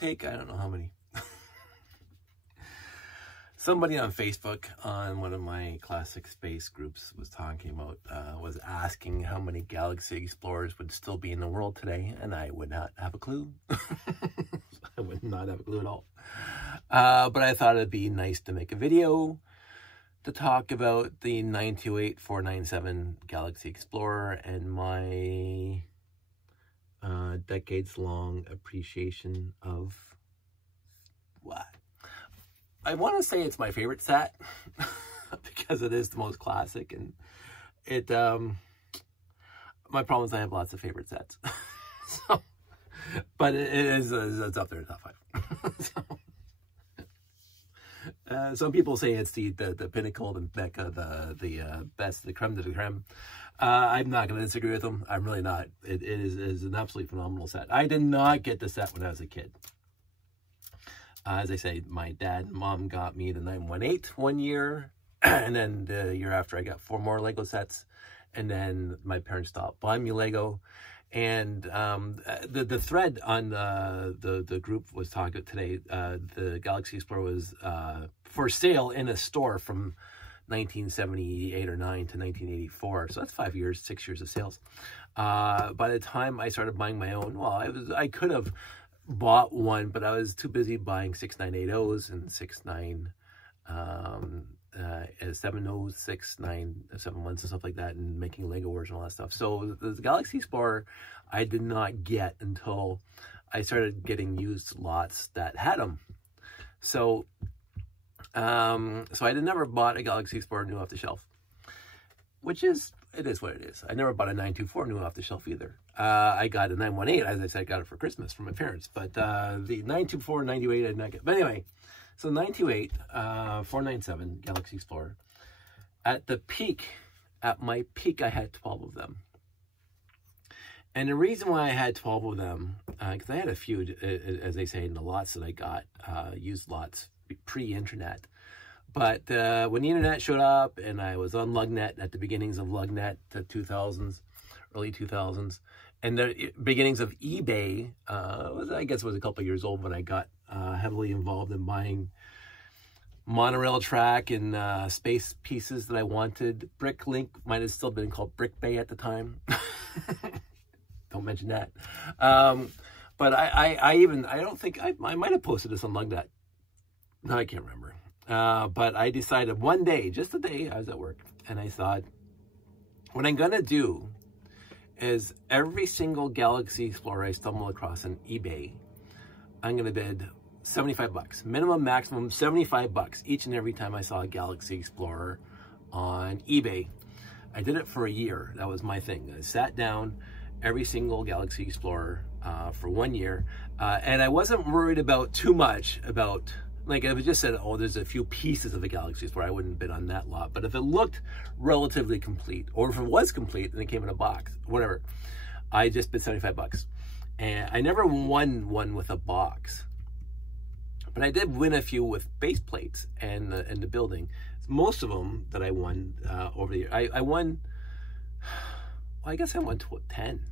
take, I don't know how many. Somebody on Facebook on one of my classic space groups was talking about, was asking how many galaxy explorers would still be in the world today, and I would not have a clue. I would not have a clue at all. But I thought it'd be nice to make a video to talk about the 928-497 Galaxy Explorer and my decades-long appreciation of what? I want to say it's my favorite set because it is the most classic, and it my problem is I have lots of favorite sets. So, but it's up there, top 5. So, some people say it's the pinnacle, the mecca, the best, the creme de la creme. I'm not going to disagree with them. I'm really not. It is an absolutely phenomenal set. I did not get the set when I was a kid. As I say, my dad and mom got me the 918 one year, and then the year after I got 4 more Lego sets, and then my parents stopped buying me Lego. And the thread on the group was talking today, the Galaxy Explorer was for sale in a store from 1978 or 9 to 1984. So that's 5 years, 6 years of sales. By the time I started buying my own, well, I could have bought one, but I was too busy buying 6980s and 70s, 6971s and stuff like that, and making Lego wars and all that stuff. So the Galaxy Explorer I did not get until I started getting used lots that had them. So so I never bought a Galaxy Explorer new off the shelf, which is, it is what it is. I never bought a 924 new off the shelf either. I got a 918, as I said, I got it for Christmas from my parents. But the 924, 928, I did not get. But anyway, so 928, 497 Galaxy Explorer. At my peak, I had 12 of them. And the reason why I had 12 of them, because I had a few, as they say, in the lots that I got, used lots, pre-internet. But when the internet showed up, and I was on LugNet at the beginnings of LugNet, the 2000s, early 2000s, and the beginnings of eBay, I guess it was a couple of years old when I got heavily involved in buying monorail track and space pieces that I wanted. Bricklink might have still been called Brick Bay at the time. Don't mention that. But I don't think, I might have posted this on LugNet. No, I can't remember. But I decided one day, just a day, I was at work, and I thought, what I'm going to do is every single Galaxy Explorer I stumble across on eBay, I'm going to bid 75 bucks. Minimum, maximum, 75 bucks each and every time I saw a Galaxy Explorer on eBay. I did it for a year. That was my thing. I sat down every single Galaxy Explorer for 1 year. And I wasn't worried about too much about, like, if it just said, oh, there's a few pieces of the Galaxy Explorer, I wouldn't bid on that lot. But if it looked relatively complete, or if it was complete and it came in a box, whatever, I just bid 75 bucks. And I never won one with a box. But I did win a few with base plates and the building. Most of them that I won over the year. I won, well, I guess I won 10.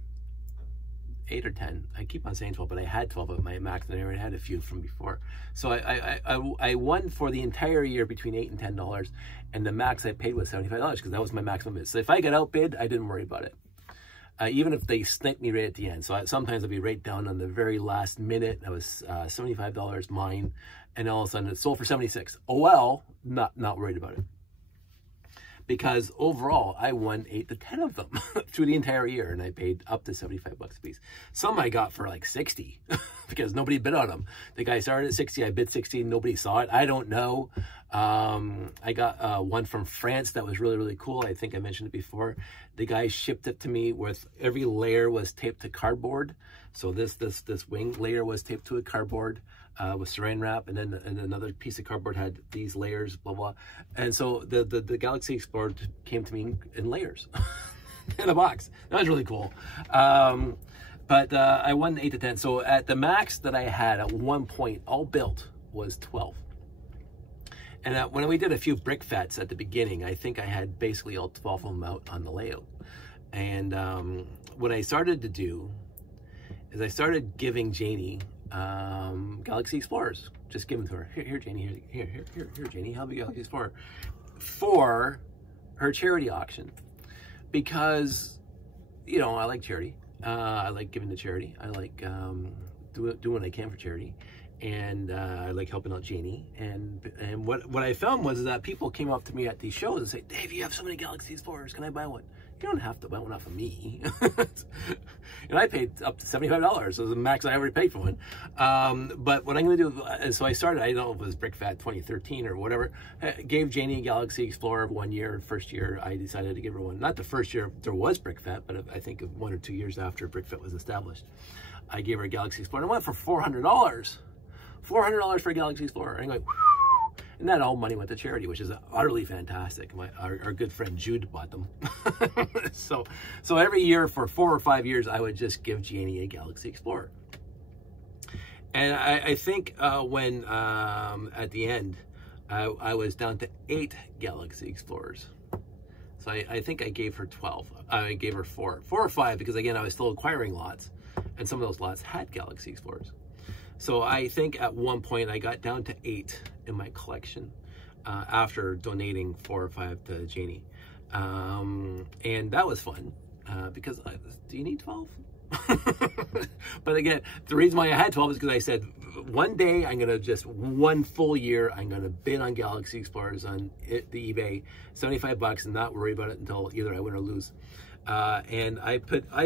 8 or 10. I keep on saying 12, but I had 12 of my max, and I already had a few from before. So I won for the entire year between $8 and $10, and the max I paid was $75 because that was my maximum bid. So if I got outbid, I didn't worry about it. Even if they sniped me right at the end. So sometimes I'd be right down on the very last minute. That was $75 mine, and all of a sudden it sold for $76. Oh well, not worried about it. Because overall, I won 8 to 10 of them through the entire year, and I paid up to 75 bucks a piece. Some I got for like 60 because nobody bid on them. The guy started at 60, I bid 60, nobody saw it. I don't know. I got one from France that was really, really cool. I think I mentioned it before. The guy shipped it to me with every layer was taped to cardboard. So this wing layer was taped to a cardboard with saran wrap, and then another piece of cardboard had these layers, blah blah. And so the Galaxy Explorer came to me in layers in a box. That was really cool. But I won 8 to 10. So at the max that I had at one point, all built, was 12. And when we did a few brick fets at the beginning, I think I had basically all 12 of them out on the layout. And what I started to do is I started giving Janie, because Galaxy Explorers. Just give them to her. Here, Janie. Here, Janie. Have a Galaxy Explorer for her charity auction, because you know I like charity. I like giving to charity. I like doing what I can for charity, and I like helping out Janie. And what I found was that people came up to me at these shows and say, "Dave, you have so many Galaxy Explorers. Can I buy one?" You don't have to buy one off of me. And I paid up to $75. So the max I ever paid for one. But what I'm going to do, and so I started, I don't know if it was BrickFat 2013 or whatever, gave Janie a Galaxy Explorer 1 year. First year, I decided to give her one. Not the first year there was BrickFat, but I think 1 or 2 years after BrickFat was established, I gave her a Galaxy Explorer. And I went for $400. $400 for a Galaxy Explorer. And I'm like, and that all money went to charity, which is utterly fantastic. Our good friend Jude bought them. so every year for 4 or 5 years, I would just give Janie a Galaxy Explorer. And I think when at the end, I was down to 8 Galaxy Explorers. So I think I gave her 12. I gave her 4 or 5, because again, I was still acquiring lots, and some of those lots had Galaxy Explorers. So I think at one point I got down to 8 in my collection after donating 4 or 5 to Janie. And that was fun because do you need 12? But again, the reason why I had 12 is because I said one day I'm going to just 1 full year, I'm going to bid on Galaxy Explorers on the eBay, $75 and not worry about it until either I win or lose. And I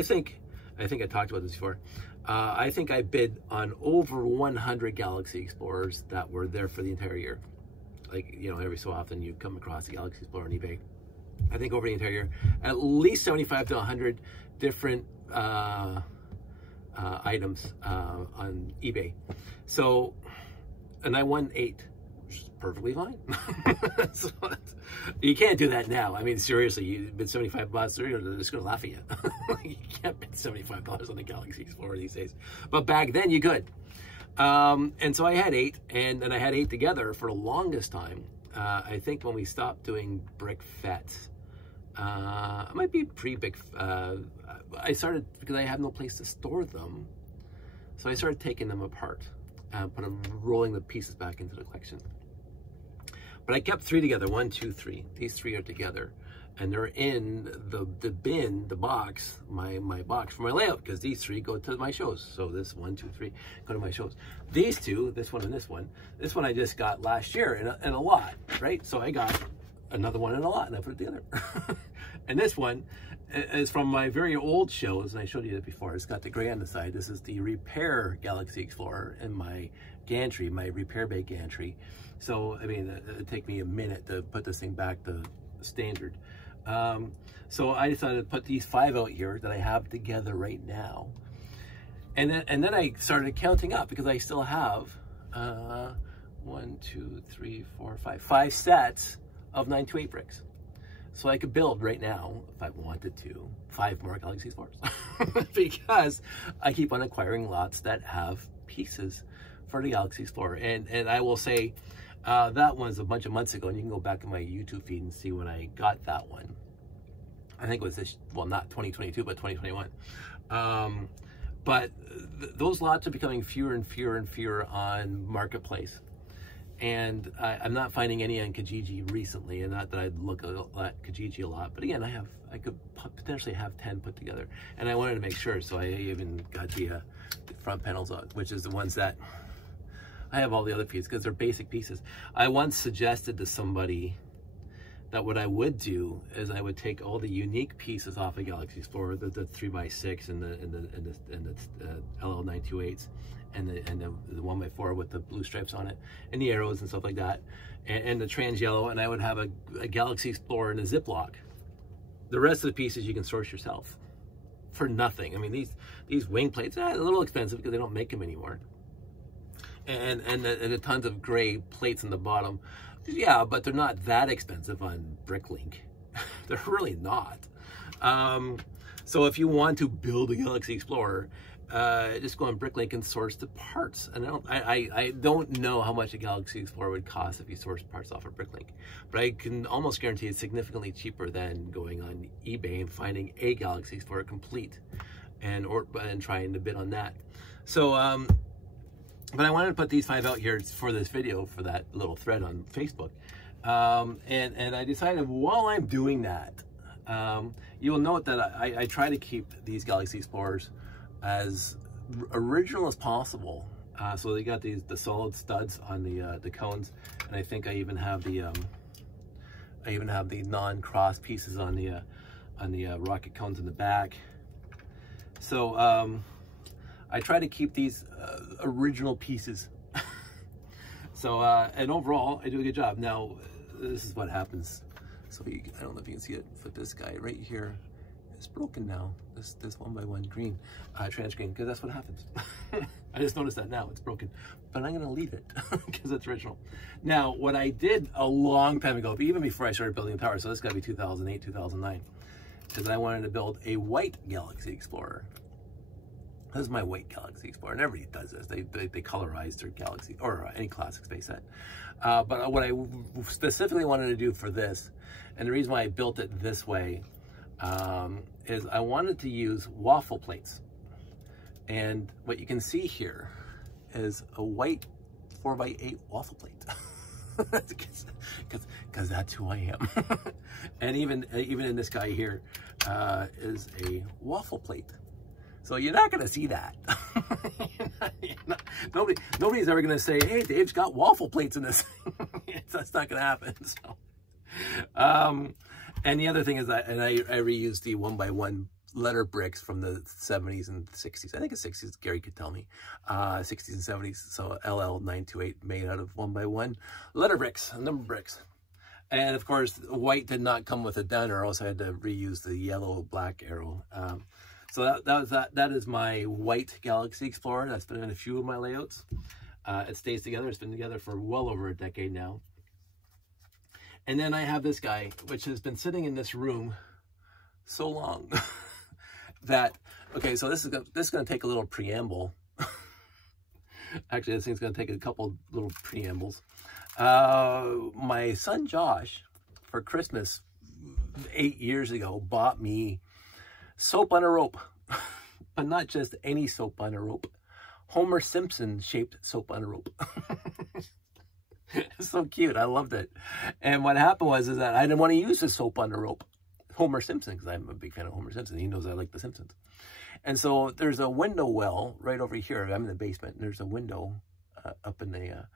think I talked about this before. I think I bid on over 100 Galaxy Explorers that were there for the entire year. Like, you know, every so often you come across a Galaxy Explorer on eBay. I think over the entire year, at least 75 to 100 different items on eBay. So, and I won 8, which is perfectly fine. So, you can't do that now. I mean, seriously, you bid $75, they're just going to laugh at you. You can't bid $75 on the Galaxy Explorer these days. But back then, you could. And so I had 8, and I had 8 together for the longest time. I think when we stopped doing BrickFat, it might be pre-Big. I started because I had no place to store them, so I started taking them apart, rolling the pieces back into the collection. But I kept 3 together, 1, 2, 3. These 3 are together, and they're in the bin, the box, my box for my layout, because these 3 go to my shows. So this 1, 2, 3 go to my shows. These 2, this one and this one I just got last year in a lot, right? So I got another one in a lot, and I put it together. And this one is from my very old shows, and I showed you that before. It's got the gray on the side. This is the Repair Galaxy Explorer in my gantry, my Repair Bay gantry. So, I mean, it'd take me a minute to put this thing back to standard. So I decided to put these 5 out here that I have together right now. And then I started counting up, because I still have 1, 2, 3, 4, 5 sets of 928 bricks. So I could build right now, if I wanted to, 5 more Galaxy Explorers. Because I keep on acquiring lots that have pieces for the Galaxy Explorer. And I will say, that one's a bunch of months ago, and you can go back in my YouTube feed and see when I got that one. I think it was this, well, not 2022, but 2021. But those lots are becoming fewer and fewer and fewer on Marketplace. And I'm not finding any on Kijiji recently, and not that I'd look at Kijiji a lot, but again, I could potentially have 10 put together, and I wanted to make sure, so I even got the front panels on, which is the ones that I have all the other pieces, because they're basic pieces. I once suggested to somebody that what I would do is I would take all the unique pieces off of Galaxy Explorer, the 3x6 and the LL928s, and the 1x4 with the blue stripes on it, and the arrows and stuff like that, and the trans yellow, and I would have a Galaxy Explorer in a Ziploc. The rest of the pieces you can source yourself for nothing. I mean, these wing plates are a little expensive because they don't make them anymore, and the tons of gray plates in the bottom. Yeah, but they're not that expensive on BrickLink. They're really not. So if you want to build a Galaxy Explorer, just go on BrickLink and source the parts. And I don't know how much a Galaxy Explorer would cost if you source parts off of BrickLink, but I can almost guarantee it's significantly cheaper than going on eBay and finding a Galaxy Explorer complete and trying to bid on that. So But I wanted to put these 5 out here for this video, for that little thread on Facebook. And I decided while I'm doing that, you'll note that I try to keep these Galaxy Explorers as original as possible. So they got the solid studs on the cones, and I think I even have the non-cross pieces on the rocket cones in the back. So I try to keep these original pieces. So and overall I do a good job. Now this is what happens. So I don't know if you can see it, but this guy right here is broken now. This 1x1 green trans green, because that's what happens. I just noticed that now, it's broken, but I'm gonna leave it because it's original. Now what I did a long time ago, even before I started building the tower, so this gotta be 2008, 2009, is I wanted to build a white Galaxy Explorer. This is my white Galaxy Explorer, and everybody does this. They colorize their Galaxy, or any classic space set. But what I specifically wanted to do for this, and the reason why I built it this way, is I wanted to use waffle plates. And what you can see here is a white 4x8 waffle plate. Because that's who I am. And even in this guy here is a waffle plate. So you're not going to see that. Nobody's ever going to say, hey, Dave's got waffle plates in this. That's not going to happen. So, and the other thing is that, and I reused the 1x1 letter bricks from the 70s and 60s. I think it's 60s, Gary could tell me. 60s and 70s. So LL928 made out of 1x1 letter bricks, number bricks. And of course, white did not come with a down arrow, so I had to reuse the yellow black arrow. So that is my white Galaxy Explorer. That's been in a few of my layouts. It stays together. It's been together for well over a decade now. And then I have this guy, which has been sitting in this room so long that, okay, so this is gonna take a little preamble. Actually, this thing's gonna take a couple little preambles. My son Josh, for Christmas 8 years ago, bought me soap on a rope, but not just any soap on a rope. Homer Simpson shaped soap on a rope. It's so cute. I loved it. And what happened is that I didn't want to use the soap on the rope, Homer Simpson, because I'm a big fan of Homer Simpson. He knows I like the Simpsons. And so there's a window well right over here. I'm in the basement, and there's a window up in the,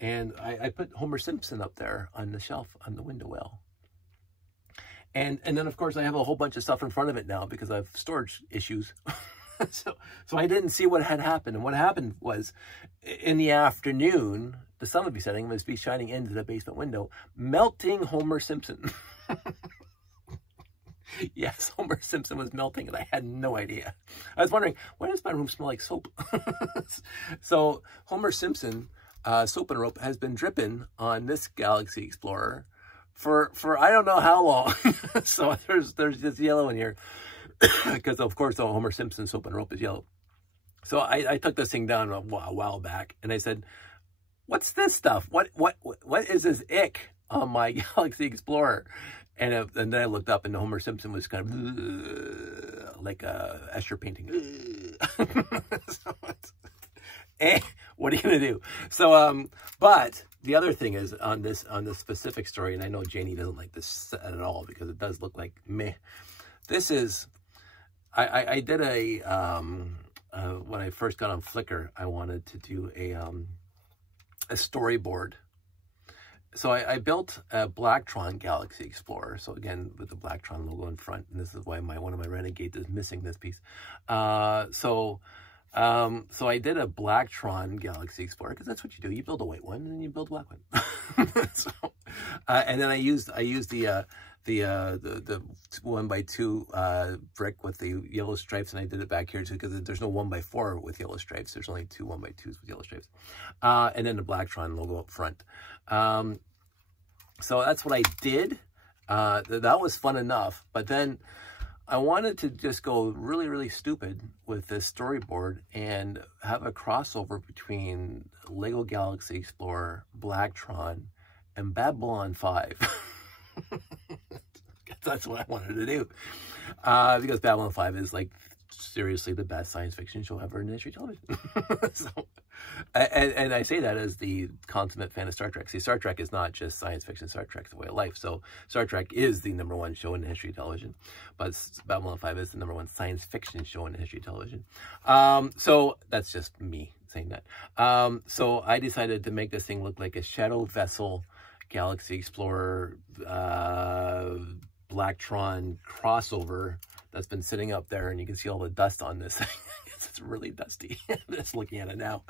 and I put Homer Simpson up there on the shelf on the window well. And then, of course, I have a whole bunch of stuff in front of it now because I have storage issues. So I didn't see what had happened. And what happened was, in the afternoon, the sun would be setting, must be shining into the basement window, melting Homer Simpson. Yes, Homer Simpson was melting, and I had no idea. I was wondering, why does my room smell like soap? So Homer Simpson, soap and rope, has been dripping on this Galaxy Explorer for I don't know how long. So there's this yellow in here because of course the Homer Simpson soap and rope is yellow. So I took this thing down a while back, and I said, what's this stuff? What is this ick on my Galaxy Explorer? And then I looked up, and Homer Simpson was kind of like a Escher painting. So what are you gonna do? So but the other thing is on this specific story, and I know Janie doesn't like this at all because it does look like meh. This is I did when I first got on Flickr, I wanted to do a storyboard. So I built a Blacktron Galaxy Explorer. So again, with the Blacktron logo in front, and this is why one of my Renegades is missing this piece. So I did a Blacktron Galaxy Explorer because that's what you do. You build a white one and then you build a black one. So, and then I used the 1x2 brick with the yellow stripes, and I did it back here too because there's no 1x4 with yellow stripes. There's only two 1x2s with yellow stripes, and then the Blacktron logo up front. So that's what I did. That was fun enough, but then I wanted to just go really, really stupid with this storyboard and have a crossover between Lego Galaxy Explorer, Blacktron, and Babylon 5. That's what I wanted to do. Because Babylon 5 is like seriously the best science fiction show ever in history television. So, and I say that as the consummate fan of Star Trek. See, Star Trek is not just science fiction. Star Trek is a way of life. So Star Trek is the #1 show in history television, but Babylon 5 is the #1 science fiction show in history television. So that's just me saying that. So I decided to make this thing look like a shadow vessel, Galaxy Explorer, Blacktron crossover that's been sitting up there, and you can see all the dust on this thing. It's really dusty. Just looking at it now.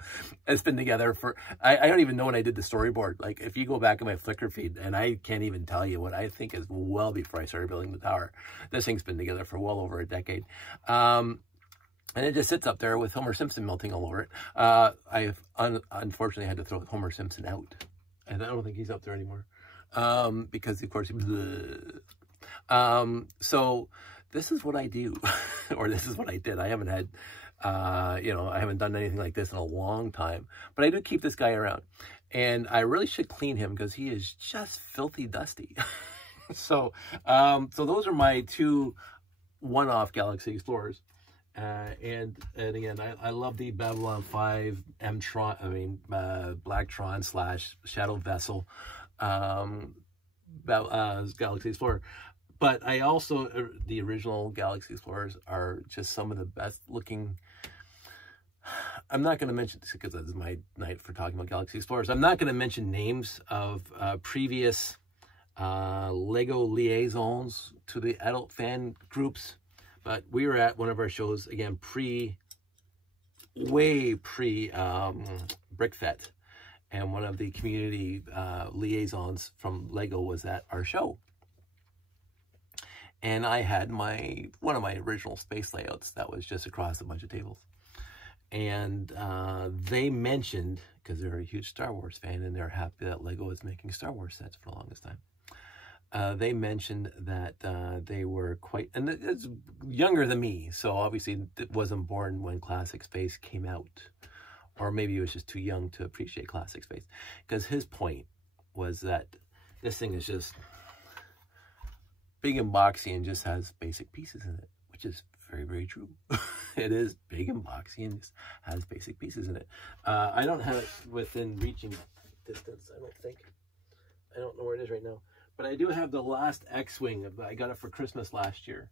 It's been together for, I don't even know when I did the storyboard. Like, if you go back in my Flickr feed, and I can't even tell you what I think is well before I started building the tower. This thing's been together for well over a decade. And it just sits up there with Homer Simpson melting all over it. I've unfortunately had to throw Homer Simpson out. And I don't think he's up there anymore. Because, of course, so this is what I do. Or this is what I did. I haven't had... you know, I haven't done anything like this in a long time, but I do keep this guy around, and I really should clean him because he is just filthy dusty. So those are my two one-off Galaxy Explorers. And again, I love the Babylon 5 Blacktron / Shadow Vessel, Galaxy Explorer. But I also, the original Galaxy Explorers are just some of the best looking. I'm not going to mention this because this is my night for talking about Galaxy Explorers. I'm not going to mention names of previous Lego liaisons to the adult fan groups, but we were at one of our shows, again, way pre BrickFet, and one of the community liaisons from Lego was at our show. And I had one of my original space layouts that was just across a bunch of tables. And they mentioned, because they're a huge Star Wars fan and they're happy that Lego is making Star Wars sets for the longest time. They mentioned that they were quite, and it's younger than me, so obviously it wasn't born when Classic Space came out. Or maybe he was just too young to appreciate Classic Space. Because his point was that this thing is just big and boxy and just has basic pieces in it, which is very, very true. It is big and boxy and just has basic pieces in it. I don't have it within reaching distance, I don't think. I don't know where it is right now. But I do have the last X-Wing. I got it for Christmas last year.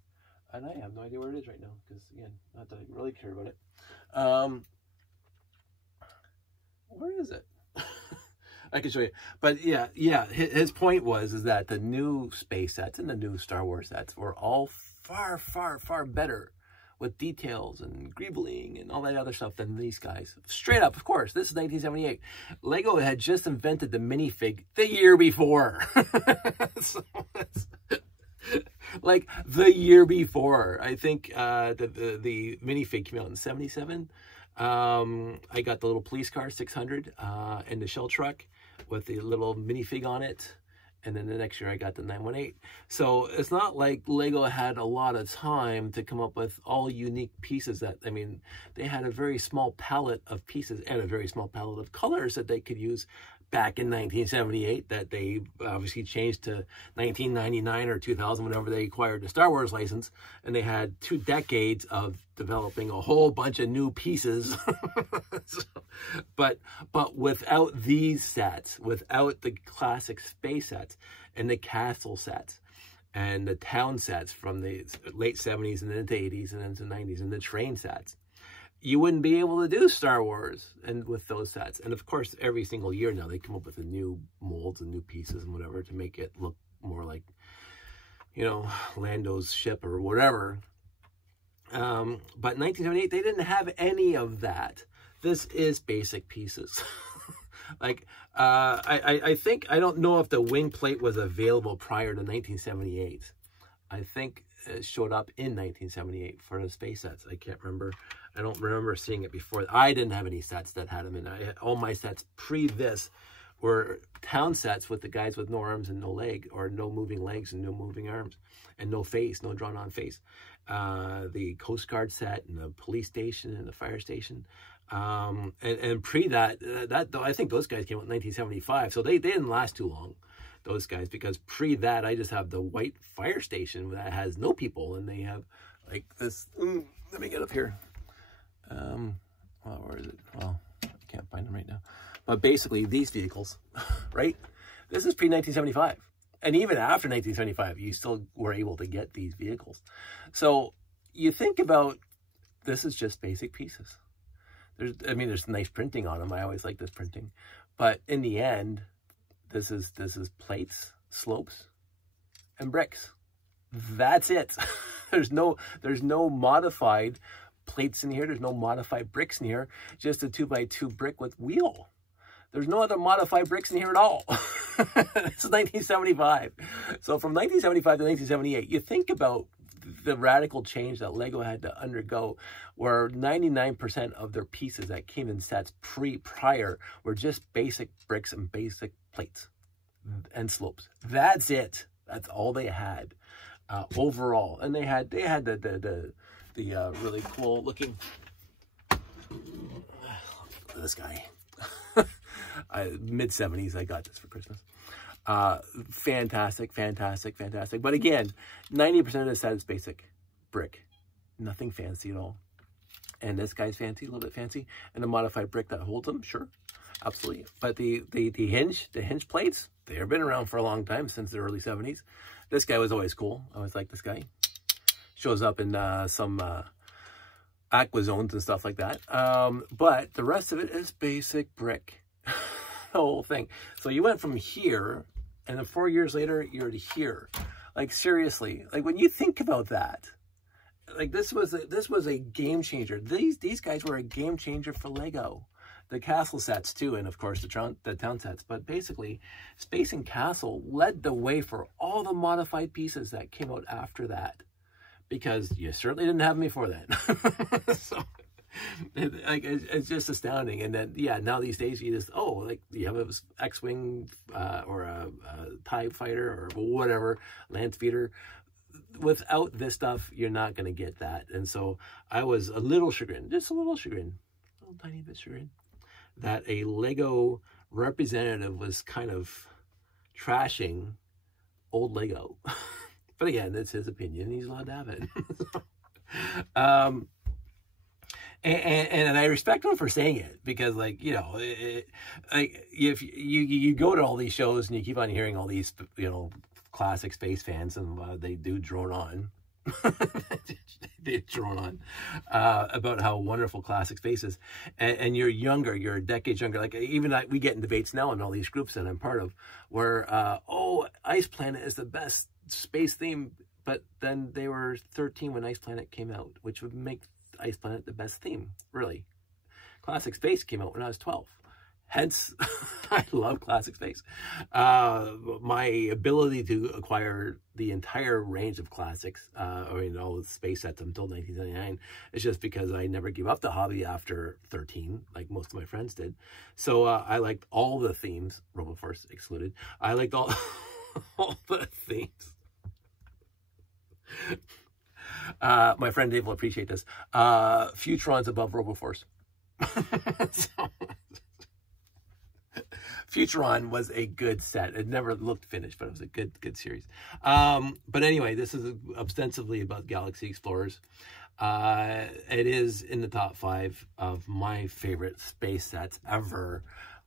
And I have no idea where it is right now, because, again, not that I really care about it. Where is it? I can show you. But yeah, his point is that the new space sets and the new Star Wars sets were all far, far, far better with details and greebling and all that other stuff than these guys. Straight up, of course. This is 1978. Lego had just invented the minifig the year before. So like the year before. I think the minifig came out in 77. I got the little police car 600 and the shell truck with the little minifig on it, and then the next year I got the 918. So it's not like Lego had a lot of time to come up with all unique pieces. That, I mean, they had a very small palette of pieces and a very small palette of colors that they could use back in 1978 that they obviously changed to 1999 or 2000 whenever they acquired the Star Wars license, and they had 2 decades of developing a whole bunch of new pieces. but without these sets, without the classic space sets and the castle sets and the town sets from the late 70s and into 80s and into 90s and the train sets, you wouldn't be able to do Star Wars and with those sets. And of course, every single year now they come up with the new molds and new pieces and whatever to make it look more like, you know, Lando's ship or whatever. But 1978, they didn't have any of that. This is basic pieces. Like, I think, I don't know if the wing plate was available prior to 1978. I think it showed up in 1978 for the space sets. I can't remember. I don't remember seeing it before. I didn't have any sets that had them in. All my sets pre this were town sets with the guys with no arms and no leg, or no moving legs and no moving arms, and no face, no drawn on face. The Coast Guard set and the police station and the fire station. And pre that, I think those guys came out in 1975. So they didn't last too long, those guys, because pre that I just have the white fire station that has no people, and they have like this let me get up here. Well, where is it? Well, I can't find them right now. But basically, these vehicles, right? This is pre-1975. And even after 1975, you still were able to get these vehicles. So you think about, this is just basic pieces. There's nice printing on them. I always like this printing. But in the end, this is plates, slopes, and bricks. That's it. There's no modified plates in here. There's no modified bricks in here. Just a 2x2 brick with wheel. There's no other modified bricks in here at all. This is 1975. So from 1975 to 1978, you think about the radical change that Lego had to undergo, where 99% of their pieces that came in sets prior were just basic bricks and basic plates and slopes. That's it. That's all they had overall. And they had the really cool looking, this guy. Mid-70s, I got this for Christmas. Fantastic. But again, 90% of the set is basic brick. Nothing fancy at all. And this guy's fancy, a little bit fancy. And the modified brick that holds them, sure, absolutely. But the hinge plates, they've been around for a long time, since the early 70s. This guy was always cool. I always liked this guy. Shows up in some aqua zones and stuff like that. But the rest of it is basic brick. The whole thing. So you went from here, and then 4 years later, you're to here. Like, seriously, like, when you think about that, like, this was a game changer. These guys were a game changer for Lego. The castle sets too, and of course the town sets. But basically, Space and Castle led the way for all the modified pieces that came out after that, because you certainly didn't have them before then. So it's just astounding. And then, yeah, now these days you just, like, you have an X-Wing or a TIE fighter or whatever, land speeder. Without this stuff, you're not going to get that. And so I was a little chagrined, just a little chagrined, a little tiny bit chagrined, that a Lego representative was kind of trashing old Lego. But again, that's his opinion. He's allowed to have it. And I respect him for saying it, because, like, you know, like, if you go to all these shows and you keep on hearing all these, you know, classic space fans, and they do drone on. They drone on about how wonderful classic space is, and you're younger, you're decades younger. Like, even we get in debates now in all these groups that I'm part of, where Ice Planet is the best space theme, but then they were 13 when Ice Planet came out, which would make Ice Planet the best theme, really. Classic Space came out when I was 12. Hence, I love classic space. My ability to acquire the entire range of classics, or, you know, space sets until 1979, is just because I never gave up the hobby after 13, like most of my friends did. So I liked all the themes, RoboForce excluded. I liked all the themes. My friend Dave will appreciate this. Futron's above RoboForce. So, Futron was a good set. It never looked finished, but it was a good series. But anyway, this is ostensibly about Galaxy Explorers. It is in the top 5 of my favorite space sets ever.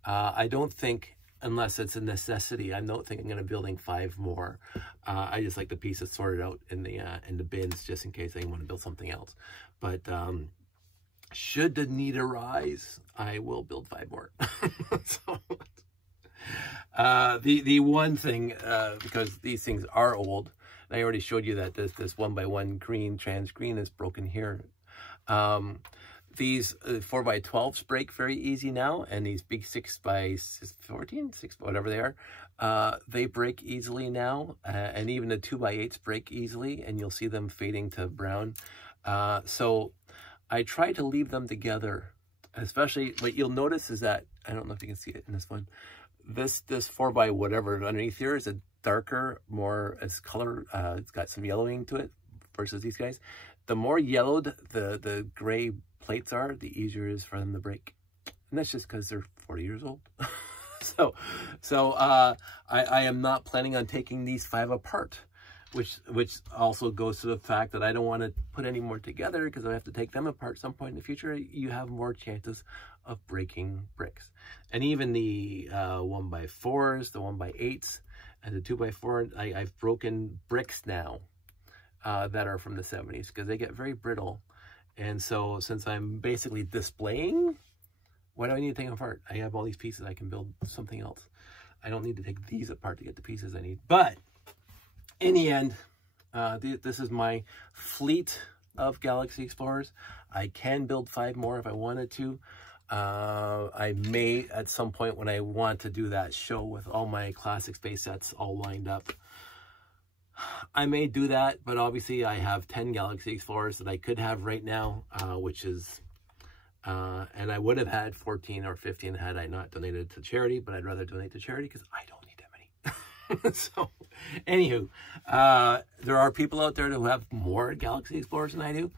I don't think, unless it's a necessity, I don't think I'm going to be building 5 more. I just like the pieces sorted out in the bins, just in case I want to build something else. But should the need arise, I will build 5 more. So, the one thing, because these things are old, and I already showed you that this 1x1 green trans green is broken here. These 4x12s break very easy now, and these big 6x14, whatever they are, they break easily now, and even the 2x8s break easily, and you'll see them fading to brown. So I try to leave them together, especially what you'll notice is that, I don't know if you can see it in this one, this 4x whatever underneath here is a darker, more as color, it's got some yellowing to it versus these guys. The more yellowed the gray plates are, the easier it is for them to break. And that's just because they're 40 years old. So I am not planning on taking these 5 apart. which also goes to the fact that I don't want to put any more together, because I have to take them apart some point in the future. You have more chances of breaking bricks. And even the 1x4s, the 1x8s, and the 2x4, I've broken bricks now that are from the 70s, because they get very brittle. And so since I'm basically displaying, why do I need to take them apart? I have all these pieces. I can build something else. I don't need to take these apart to get the pieces I need. But in the end, this is my fleet of Galaxy Explorers. I can build 5 more if I wanted to. I may, at some point when I want to do that show with all my classic space sets all lined up, I may do that. But obviously I have 10 Galaxy Explorers that I could have right now, which is... and I would have had 14 or 15 had I not donated to charity, but I'd rather donate to charity because I don't need that many. So, anywho, there are people out there who have more Galaxy Explorers than I do.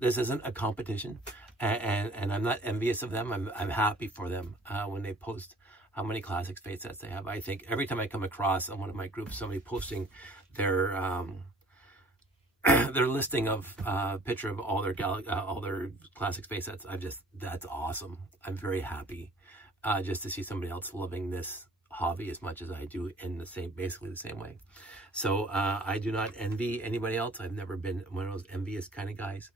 This isn't a competition, and I'm not envious of them. I'm happy for them when they post how many classic space sets they have. I think every time I come across on one of my groups somebody posting their listing of picture of all their classic space sets, that's awesome. I'm very happy just to see somebody else loving this hobby as much as I do in basically the same way. So I do not envy anybody else. I've never been one of those envious kind of guys.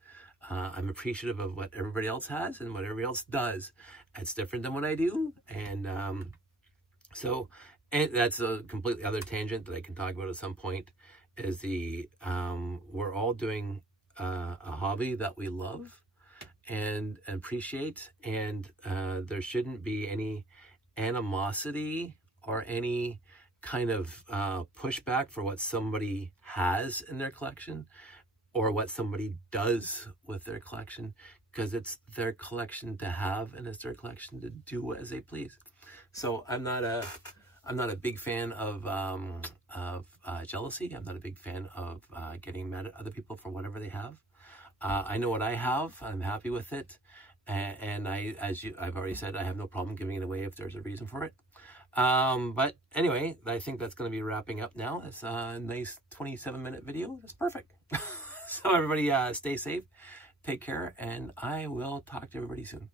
I'm appreciative of what everybody else has and what everybody else does. It's different than what I do, and that's a completely other tangent that I can talk about at some point. Is we're all doing a hobby that we love and appreciate, and there shouldn't be any animosity or any kind of pushback for what somebody has in their collection or what somebody does with their collection, because it's their collection to have and it's their collection to do as they please. So I'm not a big fan of jealousy. I'm not a big fan of getting mad at other people for whatever they have. I know what I have. I'm happy with it, and I've already said, I have no problem giving it away if there's a reason for it. But anyway, I think that's going to be wrapping up now. It's a nice 27-minute video. That's perfect. So everybody, stay safe, take care, and I will talk to everybody soon.